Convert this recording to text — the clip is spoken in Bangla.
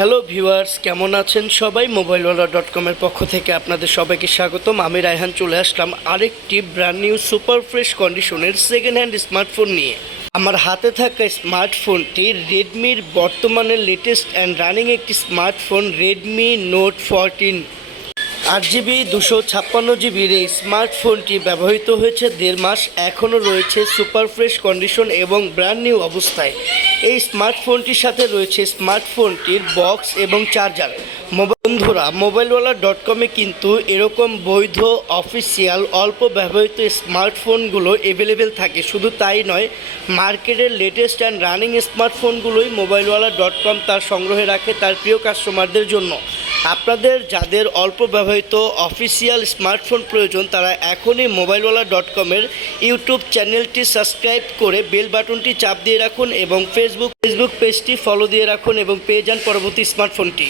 হ্যালো ভিউয়ার্স, কেমন আছেন সবাই? মোবাইলওয়ালা.com-এর পক্ষ থেকে আপনাদের সবাইকে স্বাগতম। আমি রায়হান চলে আসলাম আরেকটি ব্র্যান্ড নিউ সুপার ফ্রেশ কন্ডিশনের সেকেন্ড হ্যান্ড স্মার্টফোন নিয়ে। আমার হাতে থাকা স্মার্টফোনটি রেডমির বর্তমানে লেটেস্ট অ্যান্ড রানিং একটি স্মার্টফোন, রেডমি নোট 14। 8GB 256GBর এই স্মার্টফোনটি ব্যবহৃত হয়েছে 1.5 মাস, এখনও রয়েছে সুপার ফ্রেশ কন্ডিশন এবং ব্র্যান্ড নিউ অবস্থায়। এই স্মার্টফোনটির সাথে রয়েছে স্মার্টফোনটির বক্স এবং চার্জার। বন্ধুরা, মোবাইলওয়ালা.com-এ কিন্তু এরকম বৈধ অফিসিয়াল অল্প ব্যবহৃত স্মার্টফোনগুলো অ্যাভেলেবেল থাকে। শুধু তাই নয়, মার্কেটের লেটেস্ট অ্যান্ড রানিং স্মার্টফোনগুলোই মোবাইলওয়ালা.com তার সংগ্রহে রাখে তার প্রিয় কাস্টমারদের জন্য। আপনাদের যাদের অল্প ব্যবহৃত অফিসিয়াল স্মার্টফোন প্রয়োজন, তারা এখনই মোবাইলওয়ালা.com-এর ইউটিউব চ্যানেলটি সাবস্ক্রাইব করে বেল বাটনটি চাপ দিয়ে রাখুন এবং ফেসবুক পেজটি ফলো দিয়ে রাখুন এবং পেয়ে যান পরবর্তী স্মার্টফোনটি।